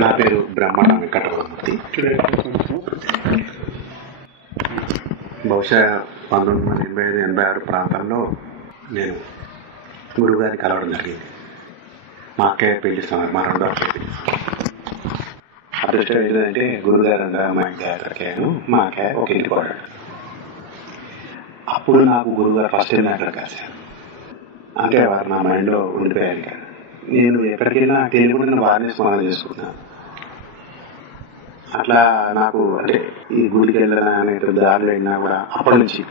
నా పేరు బ్రహ్మణ వెంకటరమూర్తి. బహుశా 1985-86 ప్రాంతంలో నేను గురువుగారిని కలవడం జరిగింది. మా అక్కయ్య పెళ్లి మా రెండో అక్కయ్య. అదృష్టం ఏంటంటే గురువుగారు మా ఇంటి అక్కయ్యను, మా అక్కయ్య ఒక ఇంటి కోడాడు. అప్పుడు నాకు గురువుగారు ఫస్ట్ టైం అక్కడ కలిశాను. అంటే వారు నా మైండ్లో ఉండిపోయారు. కదా నేను ఎక్కడికైనా తెలియకుండా వారిని స్మరణ చేసుకున్నాను. అట్లా నాకు అంటే ఈ గుడికి వెళ్ళిన దారిలో వెళ్ళినా కూడా అప్పటి నుంచి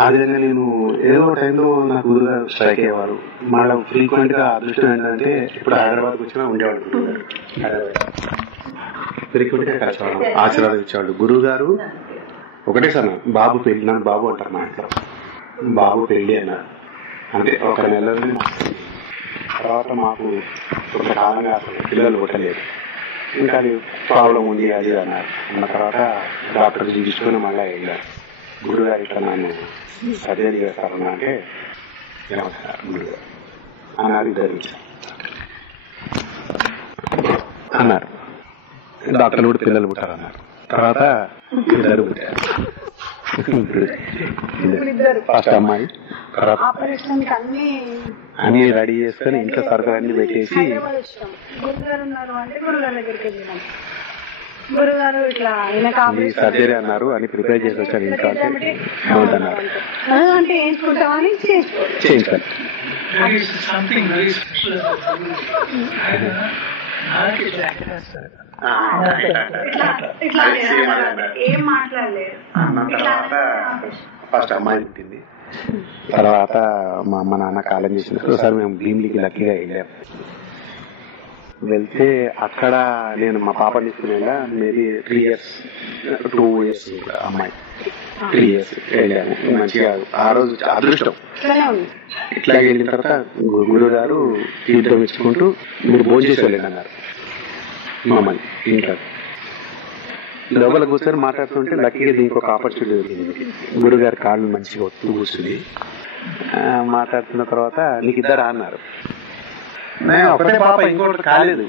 ఆ విధంగా నేను ఏదో టైంలో నా గురువుగారు స్ట్రైక్ అయ్యేవారు. మళ్ళీ ఫ్రీక్వెంట్ గా అదృష్టం ఏంటంటే ఇప్పుడు హైదరాబాద్కి వచ్చినా ఉండేవాడు. ఫ్రీక్వెంట్ గా కలిసేవాడు, ఆశీర్వాదించేవాడు. గురువు గారు ఒకటే సార్ బాబు పెళ్లి, నన్ను బాబు అంటారు మా ఇంట్లో. బాబు పెళ్లి అన్నారు. అంటే ఒక నెల తర్వాత మాకు కొంతకాలంగా అసలు పిల్లలు పుట్టలేదు. ఇంకా అది ప్రాబ్లం ఉంది అది అన్నారు. అన్న తర్వాత డాక్టర్ తీసుకుని మళ్ళీ వెళ్ళారు. గురుగారు ఇట్లా నన్ను సర్జరీ చేస్తారన్నా అంటే గురుగారు అన్నారు. ఇద్దరు అన్నారు. డాక్టర్లు కూడా పిల్లలు పుట్టారన్నారు. తర్వాత ఇద్దరు పుట్టారు. ఫస్ట్ అమ్మాయి. తర్వాత అన్ని రెడీ చేసుకుని ఇంట్లో సరుకులు అన్ని పెట్టేసి సర్జరీ అన్నారు అని ప్రిపేర్ చేసి వచ్చాను. ఇంట్లో అన్నారు చేయించాలి. ఫస్ట్ అమ్మాయి పుట్టింది. తర్వాత మా అమ్మ నాన్న కాలం చేసినప్పుడు ఒకసారి మేము భీమిలికి లక్కీగా వెళ్ళాము. వెళ్తే అక్కడ నేను మా పాప తీసుకునేలా మేబీ 3 years 2 years అమ్మాయి 3 years వెళ్ళాము. మంచిగా ఆ రోజు అదృష్టం. ఇట్లాగే వెళ్ళిన తర్వాత గురువు గారు తీర్థం ఇచ్చుకుంటూ మీరు భోజనం చేసి వెళ్ళండి అన్నారు. మమ్మల్ని ఇంట్లో లోపల కూర్చొని మాట్లాడుతుంటే లక్కీగా దీనికి ఒక ఆపర్చునిటీ దొరికింది. గురుగారి కాళ్ళు మంచిగా ఒత్తు కూర్చుని మాట్లాడుతున్న తర్వాత నీకు ఇద్దరు అన్నారు. నేను ఒకటే పాప, ఇంకోటి కాలేదు,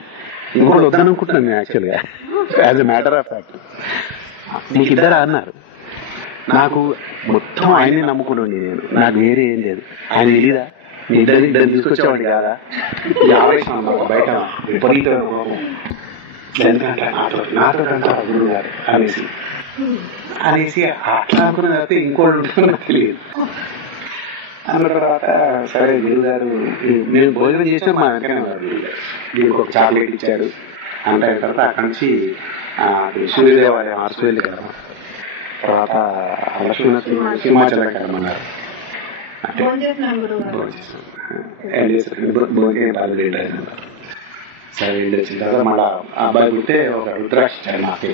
ఇంకోటి వద్దనుకుంటున్నాను నేను యాక్చువల్గా as a matter of fact. నీకు ఇద్దరు అన్నారు. నాకు మొత్తం ఆయన్ని నమ్ముకున్నాను నేను, నాకు వేరే ఏం లేదు. ఆయన తెలీదా నీ ఇద్దరు తీసుకొచ్చేవాడు కాదా? 50 బయట విపరీతమైన ఎందుకంటే నాతో అంటారు గురువు గారు అనేసి అట్లా అనుకున్న తర్వాత ఇంకోటి ఉంటుందో నాకు తెలియదు. అన్న తర్వాత సరే గురువు గారు మేము భోజనం చేసాం. మా వెంకయ్య గారు దీనికి ఒక చాక్లెట్ ఇచ్చారు. అంటే తర్వాత అక్కడి నుంచి సూర్యదేవాలయం అరసువెల్లి కదా, తర్వాత లక్ష్మణ సింహాచలం కడమన్నారు. అంటే భోజనం బాగా లేట్ అయింది. సరే వెళ్ళి వచ్చిన తర్వాత మళ్ళా అబ్బాయి పుట్టే ఒక రుద్రాక్ష ఇచ్చారు మాకే.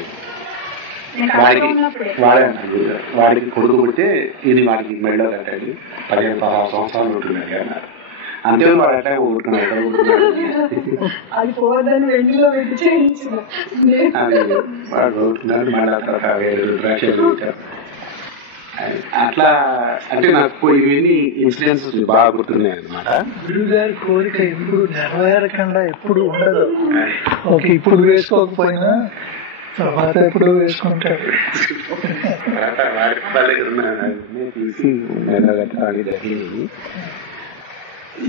వాడికి కొడుకు పుడితే ఇది వాడికి మెడలో కట్టండి 15-16 సంవత్సరాలు ఉంటున్నాడు అన్నారు. అంతే వాడు అట్లా ఊరుకున్నాడు. వాడు ఊరుకున్నాడు. మళ్ళీ తర్వాత రుద్రాక్షలు ఇచ్చారు. అట్లా అంటే నాకు ఇవన్నీ ఇన్సిడెంట్స్ బాగా గుర్తున్నాయి అన్నమాట. గురువు గారి కోరిక ఎప్పుడు నెరవేరకుండా ఎప్పుడు ఉండదు. ఓకే, ఇప్పుడు వేసుకోకపోయినా తర్వాత ఎప్పుడు వేసుకుంటాడు.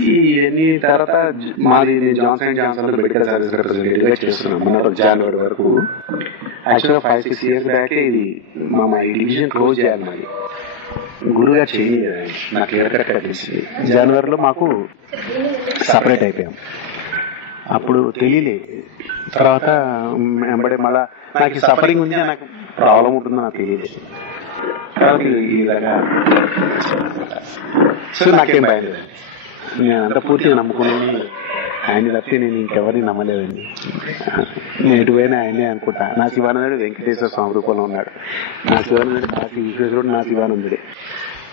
ఇవన్నీ తర్వాత మాది జాన్సన్ మెడికల్ సర్వీస్ రిప్రజెంటేటివ్ గా చేస్తున్నాం మొన్న జనవరి వరకు. యాక్చువల్గా 5-6 years బ్యాకే ఇది మా ఈ డివిజన్ క్లోజ్ చేయాలి. మాది గురువుగారు చేయలేదు, నాకు ఎక్కడెక్కడ తెలిసింది. జనవరిలో మాకు సపరేట్ అయిపోయాం. అప్పుడు తెలియలే. తర్వాత వెంబడే మళ్ళా నాకు సఫరింగ్ ఉంది, నాకు ప్రాబ్లం ఉంటుందో నాకు తెలియదు. తర్వాత ఈ విధంగా సో నాకేం భయం లేదండి. నేను అంత పూర్తిగా నమ్ముకున్నాను. ఆయన్ని తప్పితే నేను ఇంకెవరిని నమ్మలేదండి. నేను ఎటుపోయినా ఆయనే అనుకుంటా. నా శివానందుడు వెంకటేశ్వర స్వామి రూపంలో ఉన్నాడు. నా శివానందుడు కాశీ విశ్వేశ్వరుడు నా శివానందుడే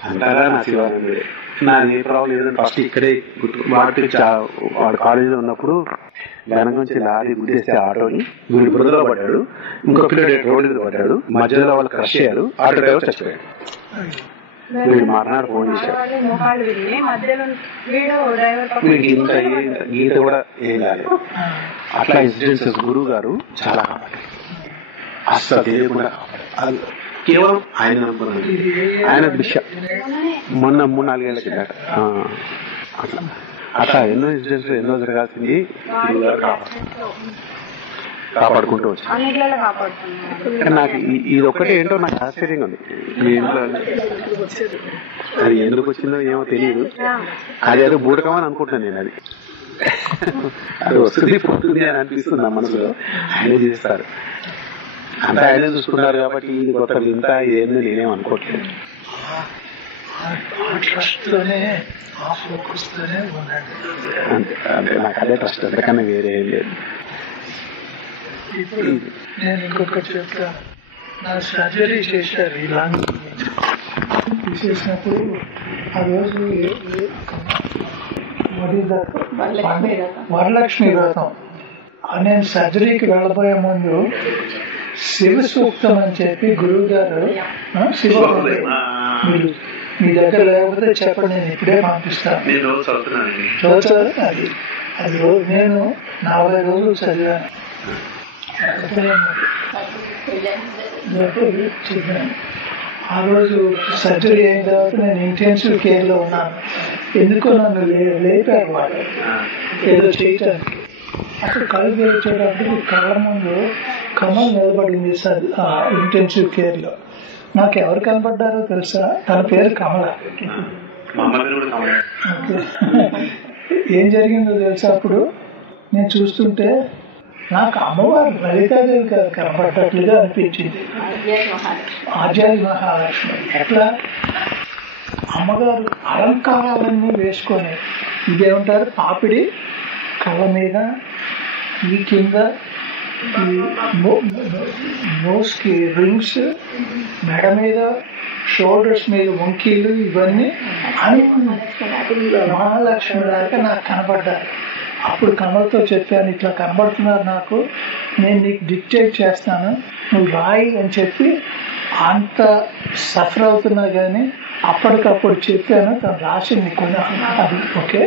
అంటారా. నా శివానందుడే. నాది ఏ ప్రాబ్లం లేదండి. ఫస్ట్ ఇక్కడే వాడు కాలేజీలో ఉన్నప్పుడు వెనక నుంచి లారీ గుద్దేస్తే ఆటోని వీడు బురదలో పడ్డాడు. ఇంకో పిల్లడు రోడ్డు మీద పడ్డాడు. మధ్యలో వాళ్ళు క్రష్ అయ్యారు. ఆటో డ్రైవర్ చచ్చిపోయాడు. వీడు మర్నాడు ఫోన్ చేశాడు, వీడికి ఇంత గీత కూడా ఏం కాలేదు. అట్లా ఇన్సిడెన్సెస్ గురువు గారు చాలా కాపాడు, అస్సలు తెలియకుండా కాపాడు. కేవలం ఆయన ఆయన భిక్ష మొన్న 3-4 ఏళ్ల కిందట అట్లా అట్లా ఎన్నో ఇన్సిడెంట్స్ ఎన్నో జరగాల్సింది గురువు గారు కాపాడుకుంటూ వచ్చాను. నాకు ఇది ఒక్కటే ఏంటో నాకు ఆశ్చర్యంగా ఉంది. మీ ఇంట్లో అది ఎందుకు వచ్చిందో ఏమో తెలియదు, అది ఏదో బూటకమని అనుకుంటున్నాను నేను. అది వస్తుంది పోతుంది అని అనిపిస్తుంది నా మనసులో. ఆయనే చేస్తారు, అంతా ఆయనే చూసుకున్నారు కాబట్టి ఇది కొత్త ఇంత ఏందో నేనేం అనుకోవట్లేదు. అంటే నాకు అదే ట్రస్ట్, అంతకన్నా వేరే ఏం లేదు. ఇప్పుడు నేను ఇంకొకటి చెప్తా. నా సర్జరీ చేశారు, ఈ లంగ్ తీసేసినప్పుడు ఆ రోజు వరలక్ష్మి వ్రతం. నేను సర్జరీకి వెళ్ళబోయే ముందు శివ సూక్తం అని చెప్పి గురువు గారు శివ మీరు మీ దగ్గర లేకపోతే చెప్పండి, నేను ఇప్పుడే పంపిస్తాను. చదువుతారు అది అది నేను 40 రోజులు చదివాను. ఆ రోజు సర్జరీ అయిన తర్వాత నేను ఇంటెన్సివ్ కేర్ లో ఉన్నాను. ఎందుకో నన్ను లేపారు వాళ్ళు ఏదో చేయటానికి. అక్కడ కళ్ళు తెరిచేటప్పుడు కళ్ళ ముందు కమల్ నిలబడింది సార్ ఇంటెన్సివ్ కేర్ లో. నాకు ఎవరు కనపడ్డారో తెలుసా? తన పేరు కమల. ఏం జరిగిందో తెలుసా? అప్పుడు నేను చూస్తుంటే నాకు అమ్మవారు లలితాదేవి గారు కనపడ్డట్లుగా అనిపించింది. ఆచార్య మహాలక్ష్మి ఎట్లా అమ్మగారు అలంకారాలన్నీ వేసుకొని, ఇదేమంటారు పాపిడి కళ్ళ మీద, ఈ కింద నోస్ కి రింగ్స్, మెడ మీద షోల్డర్స్ మీద వంకీలు, ఇవన్నీ మహాలక్ష్మి దాకా నాకు కనపడ్డారు. అప్పుడు కమల్తో చెప్పాను, ఇట్లా కనబడుతున్నారు నాకు, నేను నీకు డిక్టేట్ చేస్తాను, నువ్వు రాయి అని చెప్పి. అంత సఫర్ అవుతున్నా కానీ అప్పటికప్పుడు చెప్పాను, తను రాసి నీకు అది ఓకే.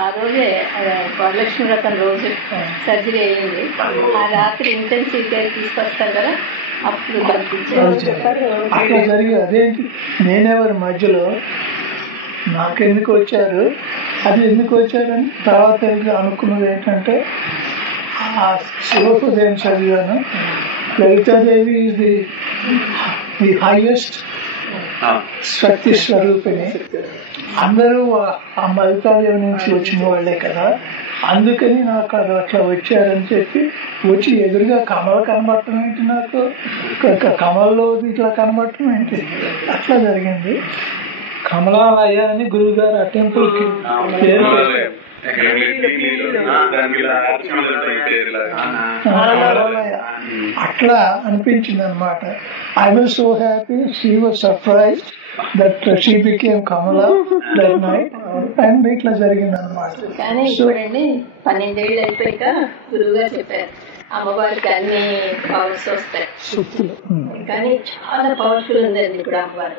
ఆ రోజే వరలక్ష్మి వ్రతం రోజు సర్జరీ అయ్యింది. ఆ రాత్రి ఇంటెన్సివ్ కేర్ తీసుకొస్తాను కదా, అప్పుడు అట్లా జరిగి అదేంటి నేనెవరి మధ్యలో నాకెందుకు వచ్చారు, అది ఎందుకు వచ్చారని తర్వాత అనుకున్నది ఏంటంటే ఆ శివోదయం చదివాను. లలితాదేవి ఈజ్ ది హైయెస్ట్ శక్తి స్వరూపిణి. అందరూ ఆ లలితాదేవి నుంచి వచ్చిన వాళ్ళే కదా, అందుకని నాకు అది అట్లా వచ్చారని చెప్పి వచ్చి ఎదురుగా కమల కనబడటం ఏంటి, నాకు కమల్లో ఇట్లా కనబడటం ఏంటి, అట్లా జరిగింది. కమలాలయ అని గురువు గారు ఆ టెంపుల్ కి పేరు అట్లా అనిపించింది అనమాట. I was so happy, she was surprised that she became Kamala that night and ఇట్లా జరిగింది అనమాట. కానీ చూడండి 12 ఏళ్ళు అయిపోయాక గురువు గారు చెప్పారు అమ్మవారికి అన్ని పవర్స్ వస్తాయి, కానీ చాలా పవర్ఫుల్ ఉందండి ఇప్పుడు అమ్మవారు.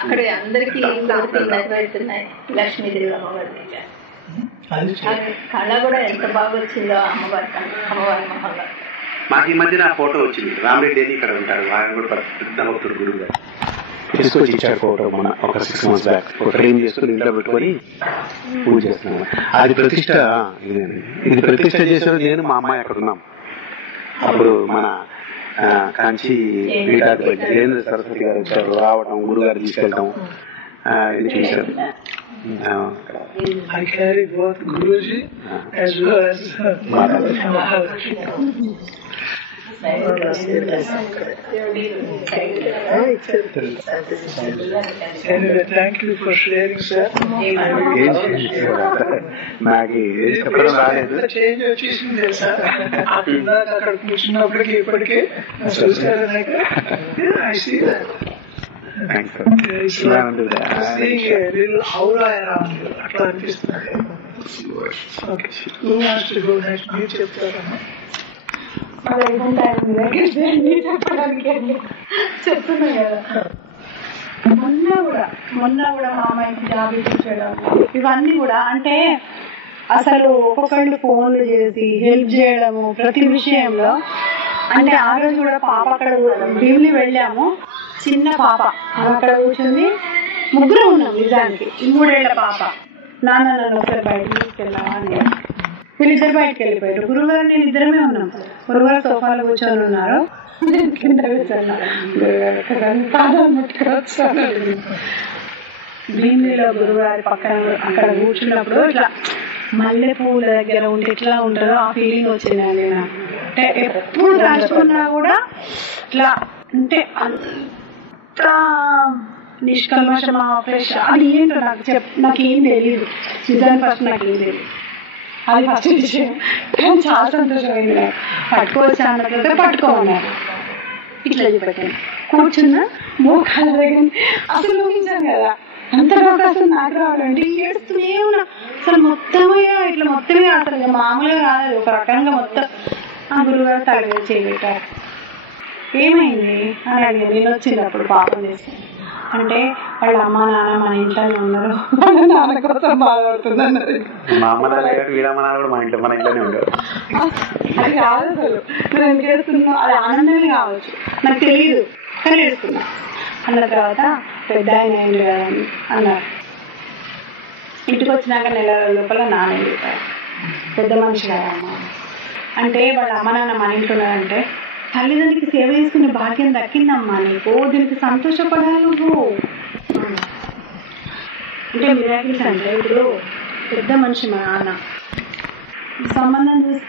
అక్కడ అందరికి నెరవేరుతున్నాయి లక్ష్మీదేవి అమ్మవారికి. కళ కూడా ఎంత బాగా వచ్చిందో అమ్మవారి మహల్. మాకు ఈ మధ్య నా ఫోటో వచ్చింది, రామరెడ్డి అని ఇక్కడ ఉంటారు, ఆయన కూడా పెద్ద భక్తుడు గురువు గారు తీసుకొచ్చి ఇచ్చారు ఫోటో. మన ఒక 6 months బ్యాక్ ఫ్రేమ్ చేసుకుని ఇంట్లో పెట్టుకొని పూజ చేస్తున్నాను. అది ప్రతిష్ట, ఇది ప్రతిష్ట చేసిన నేను మా అమ్మాయి అక్కడ ఉన్నాం. అప్పుడు మన కాంచి పీఠాధిపతి జయేంద్ర సరస్వతి గారు వచ్చారు, రావటం, గురువు గారు తీసుకెళ్ళటం, ఇది చేశారు. I carry both Guruji as well as Maharashtra. Anyway, thank you for sharing, sir. నాకు ఏం చెప్పడం రాలేదు. చేంజ్ వచ్చేసింది సార్, అక్కడ కూర్చున్నప్పటికీ ఇప్పటికే చూసారు. I see that. Thanks, sir. Seeing a little aura around you, అట్లా అనిపిస్తుంది. Okay, who wants to go next? మీరు చెప్తారమ్మా. చెప్తున్నా కదా. మొన్న కూడా మా అమ్మాయికి జాబ్ ఇప్పించడం ఇవన్నీ కూడా అంటే అసలు ఒక్కొక్కళ్ళు ఫోన్లు చేసి హెల్ప్ చేయడము ప్రతి విషయంలో. అంటే ఆ రోజు కూడా పాప అక్కడ భీమిలి వెళ్ళాము, చిన్న పాప అక్కడ కూర్చుంది, ముగ్గురు ఉన్నాం నిజానికి, 3 ఏళ్ల పాప. నాన్న నన్ను ఒకసారి బయటకు తీసుకెళ్ళావా అని, వీళ్ళిద్దరు బయటకు వెళ్ళిపోయారు. గురువుగారు నేను ఇద్దరమే ఉన్నాం. గురువుగారు సోఫాలో కూర్చొని ఉన్నారు, కింద భీమిలిలో గురువుగారి పక్కన అక్కడ కూర్చున్నప్పుడు ఇట్లా మల్లె పూల దగ్గర ఉంటే ఎట్లా ఉంటుందో ఆ ఫీలింగ్ వచ్చిందండి నాకు. అంటే ఎప్పుడు రాసుకున్నా కూడా ఇట్లా అంటే అంత నిష్కల్మషమా ఫ్రెష్ అది ఏంటో నాకేం తెలియదు నిజాన్ని. ఫస్ట్ నాకేం తెలియదు, అది ఫస్ట్ విషయం. చాలా సంతోషమైంది నాకు. పట్టుకోవచ్చు అన్నట్లయితే పట్టుకోమన్నారు, ఇట్లా చెప్పాను. కూర్చున్నా మోకాళ్ళ దగ్గర అసలు ఊహించాను కదా అంత అవకాశం నాకు రావాలండి. ఏడుస్తూనే ఉన్నా అసలు మొత్తమే ఇట్లా మొత్తమే అసలు మామూలుగా రాలేదు, ఒక రకంగా మొత్తం. ఆ గురువుగారు తలగా చేయబెట్టారు. ఏమైంది అని అడిగాను నేను వచ్చినప్పుడు పాపం చేసి. అంటే వాళ్ళ అమ్మ నాన్న మన ఇంట్లోనే ఉన్నారు, వాళ్ళ నాన్న కోసం బాధపడుతుంది అన్నారు. అది కాదు అసలు, నేను ఎందుకు ఏడుస్తున్నా, అది ఆనందమే కావచ్చు నాకు తెలియదు కానీ ఏడుస్తున్నా. అన్న తర్వాత పెద్ద ఆయన ఏంటి కదా అన్నారు. ఇంటికి వచ్చినాక నెల లోపల నాన్న చెప్పారు, పెద్ద మనిషి కదా అమ్మ అంటే. వాళ్ళ అమ్మ నాన్న మన ఇంట్లో ఉన్నారంటే తల్లిదండ్రులకి సేవ చేసుకునే భాగ్యం దక్కిందమ్మా నీకు, దీనికి సంతోషపడాలి నువ్వు అంటే. మిరాకిల్స్ అంటే ఇప్పుడు పెద్ద మనిషి మా నాన్న సంబంధం చూసి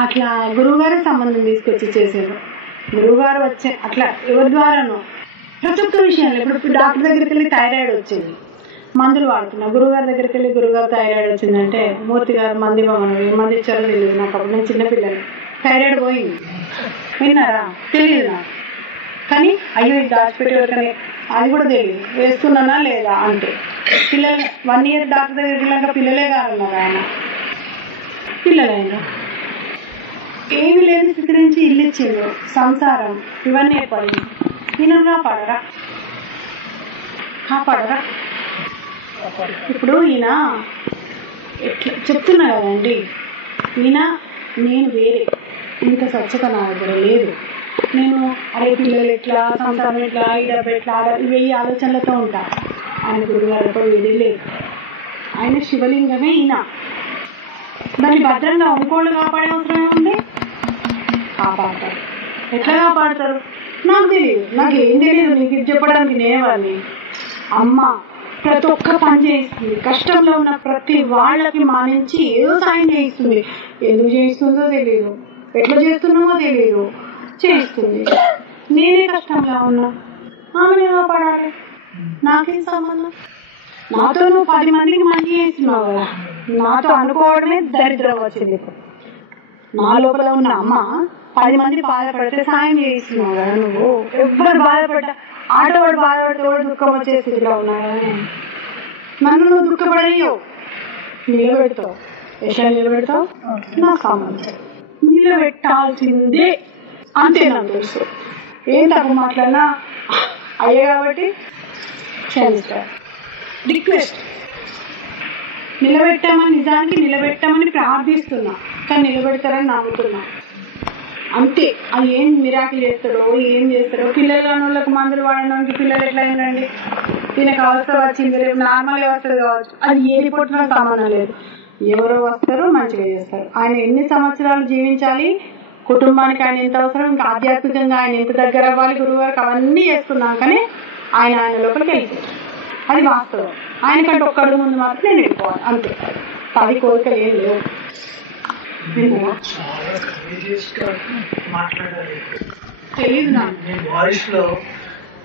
అట్లా గురువుగారు సంబంధం తీసుకొచ్చి చేసేది. గురువుగారు వచ్చే అట్లా ఎవరి ద్వారానో ప్రతి ఒక్క విషయంలో. ఇప్పుడు డాక్టర్ దగ్గరికి వెళ్ళి థైరాయిడ్ వచ్చింది, మందులు వాడుతున్నా. గురువుగారి దగ్గరికి వెళ్ళి గురువుగారు థైరాయిడ్ వచ్చిందంటే మూర్తి గారు మంది ఇవ్వమన్నారు. ఏ మంది ఇచ్చారో తెలియదు నాకు, అప్పుడు నేను చిన్నపిల్లలు. థైరాయిడ్ పోయింది విన్నారా, తెలియదు నాకు. కానీ అయ్యో ఇది దాచిపెట్టేవరకనే అది కూడా తెలియదు, వేసుకున్నానా లేదా అంటే. పిల్లలు 1 year డాక్టర్ దగ్గరికి వెళ్ళాక పిల్లలే కాదన్నారు ఆయన. పిల్లలైనా ఏమి లేని స్థితి నుంచి ఇల్లు ఇచ్చిండు, సంసారం ఇవన్నీ ఏర్పడింది. ఈయన కాపాడరా. ఇప్పుడు ఈయన ఎట్లా చెప్తున్నా కదండి, ఈయన నేను వేరే, ఇంత స్వచ్ఛత నా దగ్గర లేదు. నేను అరే పిల్లలు ఎట్లా, సంసారం ఎట్లా, ఈ డబ్బు ఎట్లా, ఇవి ఆలోచనలతో ఉంటా. ఆయన గురుగారు వేరే లేదు, ఆయన శివలింగమే. ఈయన దాన్ని భద్రంగా ఇంకోళ్ళు కాపాడే అవసరం ఉంది, కాపాడతారు. ఎట్లా కాపాడతారు నాకు తెలియదు, నాకేం తెలియదు. నీకు ఇది చెప్పడానికి నేనేవాడిని. అమ్మ ప్రతి ఒక్క పని చేస్తుంది, కష్టంలో ఉన్న ప్రతి వాళ్ళకి మానించి ఏదో సాయం చేయిస్తుంది. ఎందుకు చేయిస్తుందో తెలియదు, ఎట్లా చేస్తున్నామో తెలియదు, చేస్తుంది. నేనే కష్టంలో ఉన్నా, ఆమెనే కాపాడాలి. నాకేం సంబంధం? నాతో నువ్వు 10 మందికి మంచి చేస్తున్నావు కదా, నాతో అనుకోవడమే దరిద్రం వచ్చింది. ఇప్పుడు నా లోపల ఉన్న అమ్మ 10 మంది బాధపడితే సాయం చేయిస్తున్నావు కదా నువ్వు. ఎవ్వరు బాధపడ్డా ఆటోవాడు బాధపడితే వాడు దుఃఖం వచ్చే స్థితిలో ఉన్నాడు. నన్ను నువ్వు దుఃఖపడయ్యో, నిలబెడతావు. ఎట్లా నిలబెడతావు నాకు సంబంధం, నిలబెట్టాల్సిందే అంతే. నాకు తెలుసు ఏం తప్పు మాట్లాడినా అయ్యే కాబట్టి క్షమిస్తారు. రిక్వెస్ట్ నిలబెట్టామని, నిజానికి నిలబెట్టామని ప్రార్థిస్తున్నా, కానీ నిలబెడతారని నమ్ముతున్నా అంతే. అది ఏం మిరాకిల్ చేస్తాడో ఏం చేస్తాడో. పిల్లలు కాని వాళ్ళకి మందులు వాడడానికి పిల్లలు ఎట్లా అయినండి, దీనికి అవస్థ వచ్చింది, రేపు నార్మల్గా వస్తుంది కావచ్చు, అది ఏ రిపోర్ట్లో సంబంధం లేదు. ఎవరో వస్తారు మంచిగా చేస్తారు. ఆయన ఎన్ని సంవత్సరాలు జీవించాలి, కుటుంబానికి ఆయన ఎంత అవసరం, ఇంకా ఆధ్యాత్మికంగా ఆయన ఎంత దగ్గర అవ్వాలి, గురువుగారికి అవన్నీ చేస్తున్నాం. కానీ ఆయన లోపలికి వెళ్ళిపోతారు, అది వాస్తవం. ఆయనకంటే ఒక్కడు ముందు మాత్రం నేను వెళ్ళిపోవాలి అంతే. 10 కోరికలు ఏం లేవు. తెలీదు నాకు వాయిస్ లో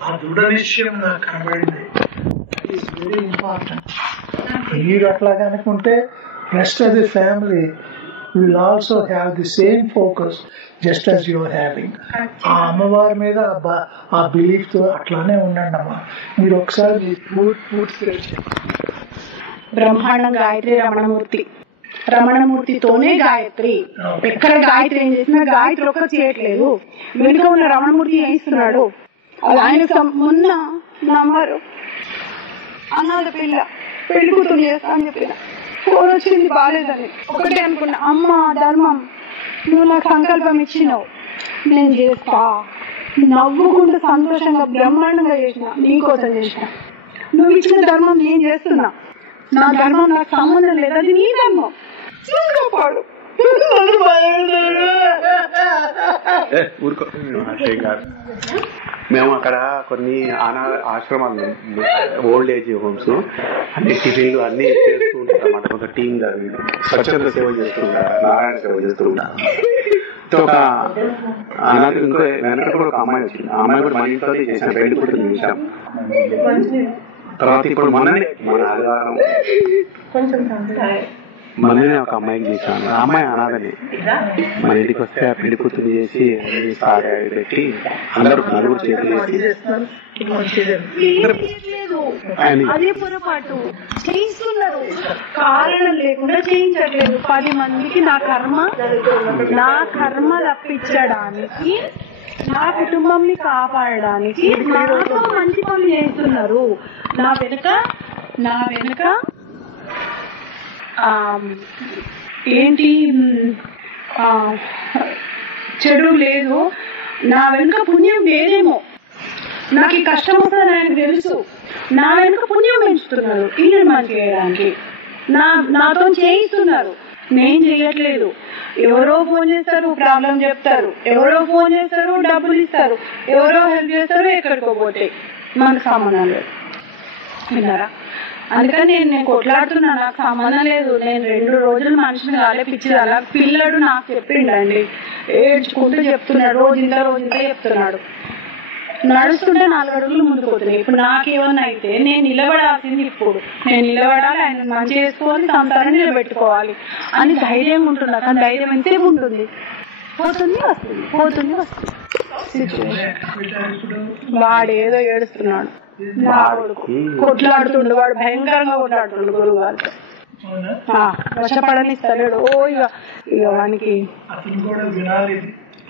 ఆ దృఢ నిశ్చయం నాకు కనబడింది. Very important. మీరు అట్లా కనుకుంటే rest of the family will also have the same focus just as you are having. ఆ అమ్మవారి మీద ఆ బిలీఫ్ తో అట్లానే ఉండండి అమ్మా. మీరు ఒకసారి పూర్తి బ్రహ్మాండం గాయత్రి రమణమూర్తి రమణమూర్తితోనే గాయత్రి. ఎక్కడ గాయత్రి ఏం చేసినా గాయత్రి ఒక్క చేయట్లేదు, వెనుక ఉన్న రమణమూర్తి చేయిస్తున్నాడు. ఆయన మొన్న నంబరు అనాథ పిల్ల పెళ్లి కూతురు చేస్తా అని చెప్పిన, ఫోన్ వచ్చింది బాగాలేదని. ఒకటే అనుకున్నా, అమ్మ ధర్మం నువ్వు నాకు సంకల్పం ఇచ్చినావు, నేను చేస్తా. నవ్వుకుంటూ సంతోషంగా బ్రహ్మాండంగా చేసిన, నీకోసం చేసిన. నువ్వు ఇచ్చిన ధర్మం నేను చేస్తున్నా, నా ధర్మం నాకు సంబంధం లేదు, అది నీ ధర్మం, చూసుకోపాడు. ఊరుకో. మేము అక్కడ కొన్ని ఆశ్రమాలు, ఓల్డ్ ఏజ్ హోమ్స్, అన్ని టిఫిన్లు అన్ని చేస్తూ ఉంటారు అన్నమాట. కొంత టీమ్ స్వచ్ఛంద సేవ చేస్తూ ఉంటారు, నారాయణ సేవ చేస్తూ ఉంటారు. ఒక అనాథ ఇంకో వెనక కూడా ఒక అమ్మాయి వచ్చింది. ఆ అమ్మాయి కూడా మన ఇంట్లో చేసిన పెళ్లి కూతురు విషయం. తర్వాత ఇప్పుడు మన ఆదివారం మననే ఒక అమ్మాయికి చేశాను. ఆ అమ్మాయి అనాథని మన ఇంటికి వస్తే ఆ పెళ్లి కూతురు చేసి అన్ని సారీ పెట్టి అందరూ నలుగురు చేతులు అదే పొరపాటు చేయిస్తున్నారు, కారణం లేకుండా చేయించట్లేదు. 10 మందికి నా కర్మ తప్పించడానికి, నా కుటుంబంని కాపాడడానికి నాతో మంచి పనులు చేస్తున్నారు. నా వెనుక ఏంటి చెడు లేదు, నా వెనుక పుణ్యం లేదేమో. నాకు ఈ కష్టం వస్తుందని ఆయనకు తెలుసు. నా వెనుక పుణ్యం పెంచుతున్నారు ఇల్లు మంచి చేయడానికి, నాతో చేయిస్తున్నారు, నేను చేయట్లేదు. ఎవరో ఫోన్ చేస్తారు, ప్రాబ్లం చెప్తారు, ఎవరో ఫోన్ చేస్తారు, డబ్బులు ఇస్తారు, ఎవరో హెల్ప్ చేస్తారు, ఎక్కడికో పోతే మనకు సంబంధం లేదు. విన్నారా? అందుకని నేను కొట్లాడుతున్నా, నాకు సంబంధం లేదు. నేను 2 రోజులు మనిషిని కాలే పిచ్చిది. అలా పిల్లడు నాకు చెప్పిండండి, ఏడ్చుకుంటూ చెప్తున్నాడు, రోజుంతా చెప్తున్నాడు. నడుస్తుంటే 4 అడుగులు ముందుకు పోతున్నాయి. ఇప్పుడు నాకేమన్నా అయితే నేను నిలబడాల్సింది, ఇప్పుడు నేను నిలబడాలి, ఆయన మంచి చేసుకోవాలి, సంతానం నిలబెట్టుకోవాలి అని ధైర్యంగా ఉంటున్నా. కానీ ధైర్యం ఎంతసేపు ఉంటుంది? పోతుంది వస్తుంది. వాడేదో ఏడుస్తున్నాడు, కొట్లాడుతుండు, వాడు భయంకరంగా కొట్లాడుతుండు గురువు గారితో. వశపడనిస్తాడు. ఇక వానికి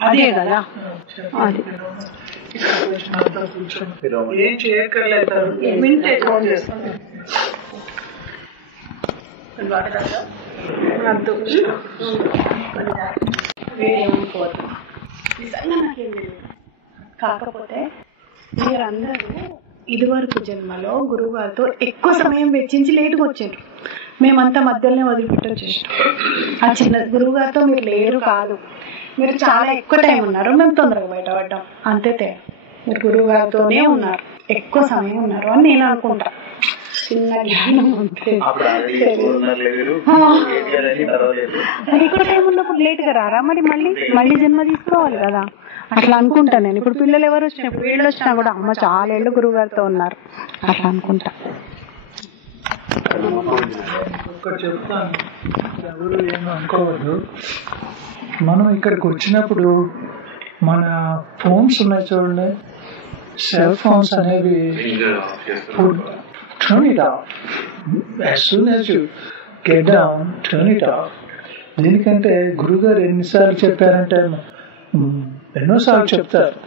అదే కదా, అది ఏం చేయక్కర్లేదు. కాకపోతే మీరందరూ ఇదివరకు జన్మలో గురువు గారితో ఎక్కువ సమయం వెచ్చించి లేటుగా వచ్చారు. మేమంతా మధ్యలోనే వదిలిపెట్టొచ్చేసాం. ఆ చిన్న గురువు గారితో మీరు లేరు కాదు, మీరు చాలా ఎక్కువ టైం ఉన్నారు, మేము తొందరగా బయటపడ్డాం, అంతే తేడా. మీరు గురువు గారితోనే ఉన్నారు, ఎక్కువ సమయం ఉన్నారు అని నేను అనుకుంటా. చిన్న జ్ఞానం ఉంటే ఎక్కువ టైం ఉన్నప్పుడు లేట్గా రారా? మళ్ళీ జన్మ తీసుకోవాలి కదా, అట్లా అనుకుంటా నేను. ఇప్పుడు పిల్లలు ఎవరు వచ్చినప్పుడు వీళ్ళు వచ్చినా కూడా అమ్మ చాలా ఏళ్ళు గురువు గారితో ఉన్నారు, అట్లా అనుకుంటా. చెప్తాను, ఎవరు ఏమో అనుకోవద్దు. మనం ఇక్కడికి వచ్చినప్పుడు మన ఫోన్స్ ఉన్నాయి చూడండి, సెల్ ఫోన్స్ అనేవి turn it off. As soon as you get down, turn it off. దీనికంటే గురుగారు ఎన్నిసార్లు చెప్పారంటే, ఎన్నోసార్లు చెప్తారు.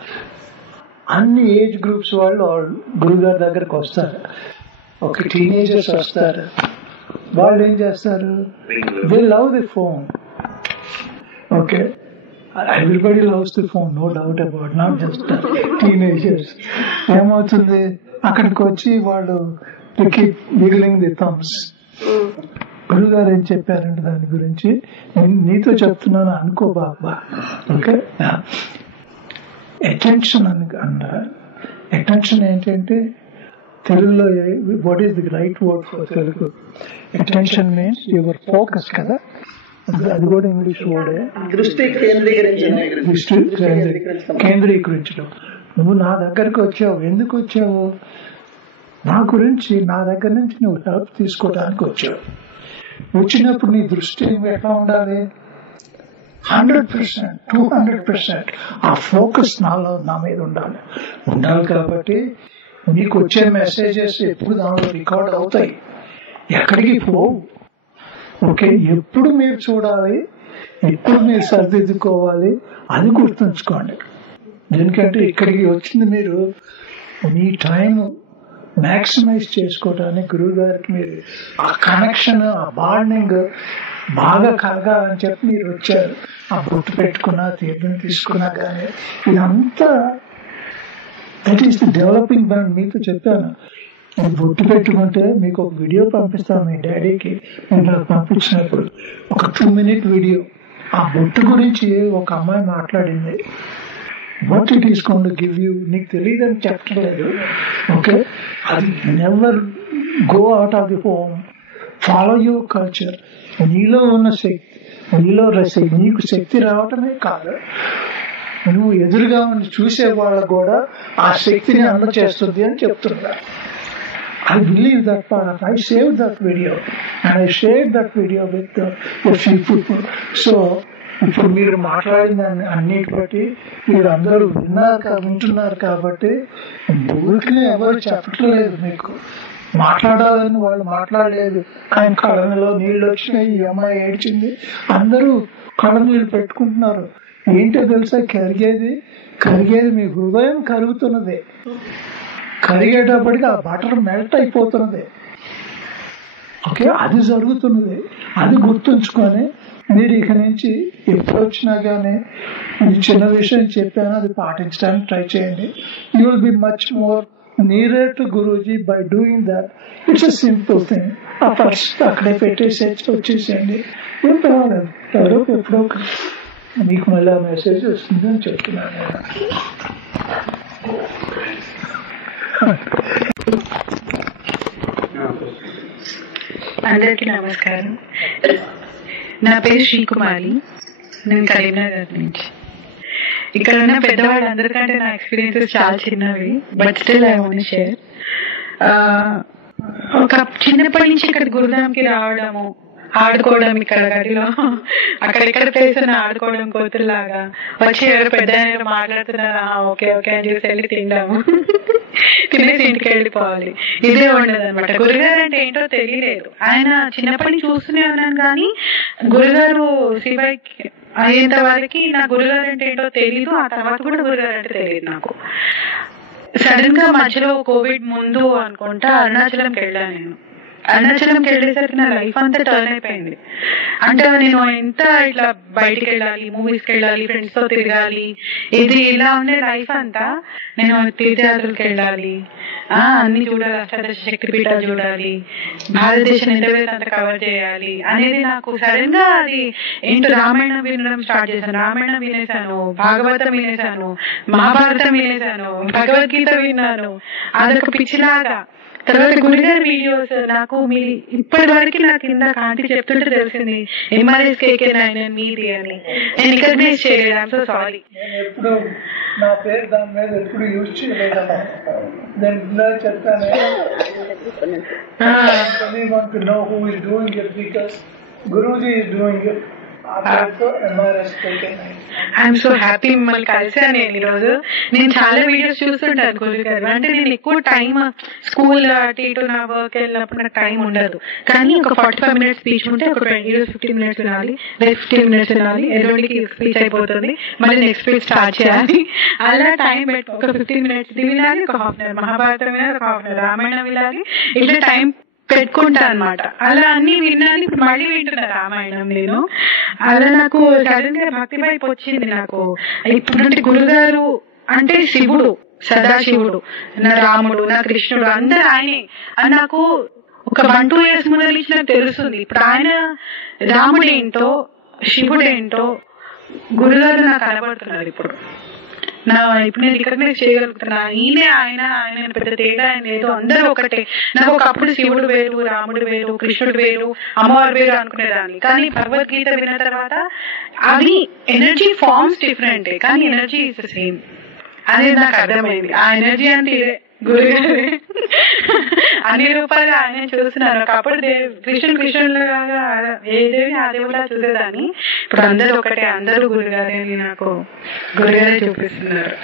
అన్ని ఏజ్ గ్రూప్స్ వాళ్ళు గురుగారి దగ్గరకు వస్తారు. ఒక టీనేజర్స్ వస్తారు, వాళ్ళు ఏం చేస్తారు, they love the phone. Okay, everybody loves the phone, no doubt about, not just teenagers. ఏమవుతుంది, అక్కడికి వచ్చి వాళ్ళు విగిలింగ్ ది థమ్స్. గురుగారు ఏం చెప్పారంటే దాని గురించి నీతో చెప్తున్నాను అనుకో బాబా. ఓకే, అటెన్షన్ అన్నారు. అటెన్షన్ ఏంటంటే తెలుగులో what is the right word for Telugu? Attention means your focus కదా, అది కూడా ఇంగ్లీష్ వర్డే. దృష్టి కేంద్రీకరించడం. నువ్వు నా దగ్గరకు వచ్చావు, ఎందుకు వచ్చావు? నా గురించి, నా దగ్గర నుంచి నువ్వు హెల్ప్ తీసుకోవడానికి వచ్చావు. వచ్చినప్పుడు నీ దృష్టి ఎట్లా ఉండాలి? 100%, 200% ఆ ఫోకస్ నా మీద ఉండాలి కాబట్టి నీకు వచ్చే మెసేజెస్ ఎప్పుడు దానిలో రికార్డ్ అవుతాయి, ఎక్కడికి పోవు. ఓకే, ఎప్పుడు మీరు చూడాలి, ఎప్పుడు మీరు సరిదిద్దుకోవాలి అది గుర్తుంచుకోండి. ఎందుకంటే ఇక్కడికి వచ్చింది మీరు మీ టైం మ్యాక్సిమైజ్ చేసుకోవడానికి గురువు గారికి మీరు ఆ కనెక్షన్, ఆ బాండింగ్ బాగా కలగాలని చెప్పి మీరు వచ్చారు. ఆ బొట్టు పెట్టుకున్నా, తీర్థం తీసుకున్నా కానీ ఇదంతా that is the developing brand. మీతో చెప్పాను, ఇది బొట్టు పెట్టుకుంటే మీకు ఒక వీడియో పంపిస్తాను మీ డాడీకి. నేను పంపించినప్పుడు ఒక 2 minute వీడియో ఆ బొట్టు గురించి ఒక అమ్మాయి మాట్లాడింది. What it is going to give you, నీకు తెలియదని చెప్పట్లేదు. ఓకే, అది never go out of the home, follow your culture. నీలో ఉన్న శక్తి, నీలో నీకు శక్తి రావటమే కాదు, నువ్వు ఎదురుగా ఉండి చూసే వాళ్ళకు కూడా ఆ శక్తిని అందచేస్తుంది అని చెప్తున్నా. I believe that part of I saved that video and I shared that video with a few people. So ఇప్పుడు మీరు మాట్లాడిన అన్నిటి బట్టి మీరు అందరూ వింటున్నారు కాబట్టి ఊరికనే ఎవరు చెప్పట్లేదు. మీకు మాట్లాడాలని వాళ్ళు మాట్లాడలేదు. ఆయన కళ్ళలో నీళ్ళు వచ్చినాయి, ఈ అమ్మాయి ఏడ్చింది, అందరూ కళ్ళ నీళ్ళు పెట్టుకుంటున్నారు. ఏంటో తెలుసా, కరిగేది మీ హృదయం కరుగుతున్నది. కరిగేటప్పటికి ఆ బటర్ మెల్ట్ అయిపోతున్నది. ఓకే, అది జరుగుతున్నది. అది గుర్తుంచుకొని మీరు ఇక నుంచి ఎప్పుడు వచ్చినా కానీ ఇది చిన్న విషయం చెప్పాను, అది పాటించడానికి ట్రై చేయండి. You will be much more near to Guruji by doing that. It's a simple thing. ఆ ఫస్ట్ అక్కడే పెట్టేసి వచ్చేసేయండి, ఏం పర్వాలేదు. ఎప్పుడో మీకు మళ్ళీ ఆ మెసేజ్ వస్తుంది అని చెప్తున్నాను. అందరికీ నమస్కారం. నా పేరు శ్రీకుమారి, నేను కరీంనగర్ నుంచి. ఇక్కడ ఉన్న పెద్దవాళ్ళు అందరికంటే నా ఎక్స్పీరియన్సెస్ చాలా చిన్నవి, but still I want to share. ఒక చిన్నప్పటి నుంచి ఇక్కడ గురుధాంకి రావడము, ఆడుకోవడం, ఇక్కడ గడిలో అక్కడెక్కడ ప్లేస్ ఆడుకోవడం, కోతుల్లాగా వచ్చి ఎవరు పెద్ద మాట్లాడుతున్నారా ఓకే ఓకే అని చూసి వెళ్ళి తింటాము, తినేసి ఇంటికి వెళ్ళిపోవాలి. ఇదే ఉండదు అనమాట. గురుగారు అంటే ఏంటో తెలియలేదు. ఆయన చిన్నప్పటి నుంచి చూస్తూనే ఉన్నాను కానీ గురుగారు శివకి అయ్యేంత వరకు నా గురుగారు అంటే ఏంటో తెలీదు. ఆ తర్వాత కూడా గురుగారు అంటే తెలియదు నాకు. సడన్ గా మధ్యలో కోవిడ్ ముందు అనుకుంటా అరుణాచలంకి వెళ్ళాను నేను. అరుణాచలంకి వెళ్ళేసరికి నా లైఫ్ అంతా టర్న్ అయిపోయింది. అంటే నేను ఎంత ఇట్లా బయటికి వెళ్ళాలి, మూవీస్కి వెళ్ళాలి, ఫ్రెండ్స్ తో తిరగాలి, ఇది ఇలా ఉండే లైఫ్ అంతా నేను తీర్థయాత్రలకు వెళ్ళాలి, అన్ని చూడాలి, అష్టాదశ శక్తి పీఠాలు చూడాలి, భారతదేశం ఎంత వేస్తే అంత కవర్ చేయాలి అనేది నాకు సడన్ గా అది ఏంటో రామాయణం వినడం స్టార్ట్ చేశాను. రామాయణం వినేశాను, భాగవతం వినేశాను, మహాభారతం వినేశాను, భగవద్గీత విన్నాను. అదొక పిచ్చిలాగా. తర్వాత గురుగారి వీడియోస్ నాకు ఇప్పటి వరకు నాకు కింద కాంతి చెప్తుంటే తెలిసింది ఎంఆర్ఎస్ KK9 మీది అని. నేను రికగ్నైజ్ చేయలేదు. I'm so sorry. ఎప్పుడు నా పేరు దాని మీద ఎప్పుడు యూజ్ చేయలేదు. నేను చెప్తాను, anyone to know who is doing it because Guruji is doing it. I'm so happy మిమ్మల్ని కలిసాను నేను ఈరోజు. నేను చాలా వీడియోస్ చూస్తుంటాను గురుగారు. అంటే నేను ఎక్కువ టైం స్కూల్ అటు ఇటు నా వర్క్ వెళ్ళినప్పుడు నాకు టైం ఉండదు. కానీ ఒక 45 minutes స్పీచ్ ఉంటే ఒక 15 minutes వినాలి, 15 minutes వినాలి, ఎల్లుండికి స్పీచ్ అయిపోతుంది, మళ్ళీ నెక్స్ట్ స్పీచ్ స్టార్ట్ చేయాలి. అలా టైం పెట్టి ఒక 15 minutes వినాలి, ఒక ½ hour మహాభారతం వినాలి, ఒక ½ hour రామాయణం వినాలి, ఇట్లా టైం పెట్టుకుంటా అనమాట. అలా అన్ని విన్నాను. ఇప్పుడు మళ్ళీ వింటున్నా రామాయణం నేను. అలా నాకు సడన్ గా భక్తి వైపు వచ్చింది నాకు. ఇప్పుడు గురుగారు అంటే శివుడు, సదాశివుడు, నా రాముడు, నా కృష్ణుడు అందరు ఆయనే అని నాకు ఒక 1-2 years ముందు నుంచి నాకు తెలుస్తుంది. ఇప్పుడు ఆయన రాముడు ఏంటో, శివుడు ఏంటో గురుగారు నాకు కనబడుతున్నారు. ఇప్పుడు నేను రికగ్నైజ్ చేయగలుగుతున్నా. ఆయన పెద్ద తేడా ఆయన లేదు, అందరూ ఒకటే. నాకు ఒకప్పుడు శివుడు వేరు, రాముడు వేరు, కృష్ణుడు వేరు, అమ్మవారు వేరు అనుకునేదాన్ని. కానీ భగవద్గీత విన్న తర్వాత అవి ఎనర్జీ ఫార్మ్స్ డిఫరెంట్ కానీ ఎనర్జీ ఇస్ ద సేమ్ అనేది నాకు అర్థమైంది. ఆ ఎనర్జీ అంటే గురుగారే అన్ని రూపాయలు ఆయన చూస్తున్నారు. ఒకప్పుడు కృష్ణుడులాగా ఏ దేవి ఆ దేవులా చూసేదాన్ని. ఇప్పుడు అందరూ ఒకటే, అందరూ గురుగారే అని నాకు గురుగారే చూపిస్తున్నారు.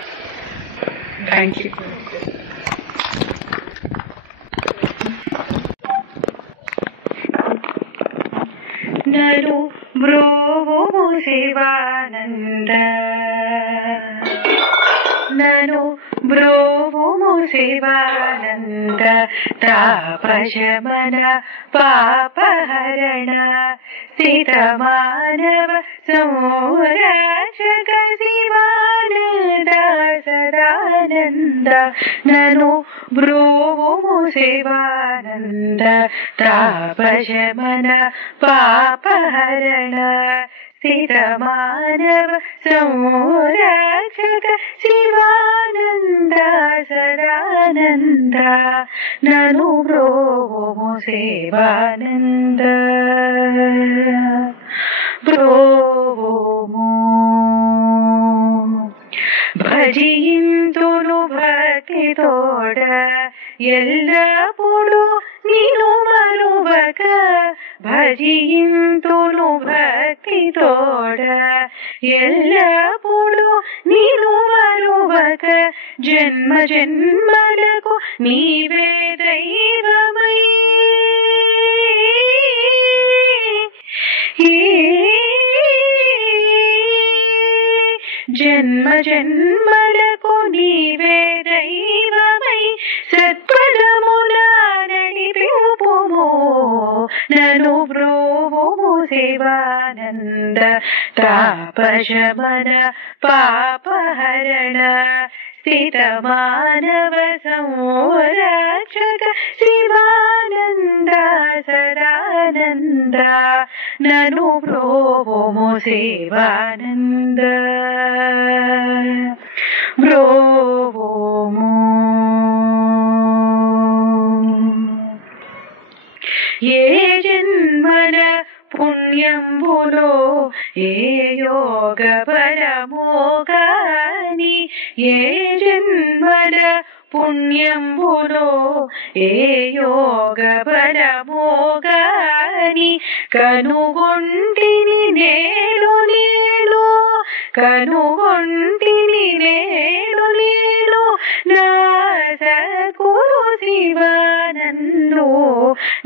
Thank you. शिवानन्द तापशमन पापहरण स्थितमानव संरक्षक शिवानन्द सदानन्द ननु ब्रूवुमु शिवानन्द तापशमन पापहरण स्थितमानव संरक्षक शिवानन्द सदानन्द ननु ब्रूवुमु शिवानन्द ब्रूवुमु భజింతును భక్తితోడ ఎల్లప్పుడు నిను మరువక భజింతును భక్తితోడ ఎల్లప్పుడు నిను మరువక జన్మ జన్మలకు నీవే దైవమై జన్మ జన్మలకు నీవే దైవమై సత్పదమున నడిపింపుము నను బ్రోవుము శివానంద తాపశమన పాపహరణ స్థితమానవ సంరక్షక శివానంద సదానంద నను బ్రోవుము శివానంద బ్రోవుము ఏ జన్మల పుణ్యంబులో ఏ యోగ బలమో గాని ఏ జన్మల పుణ్యంబులో ఏ యోగ బలమో గాని కనుగొంటిని నేడు నేను కనుగొంటిని నేడు నేను నా సద్గురు శివానందో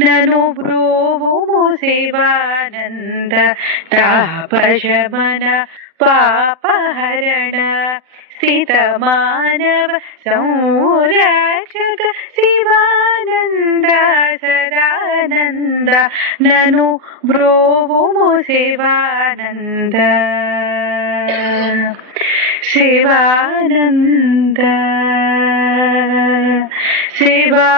నను బ్రోవుము శివానంద తాపశమన పాపహరణ స్థితమానవ సంరక్షక శివానంద సదానంద నను బ్రోవుము శివానంద శివానంద శివా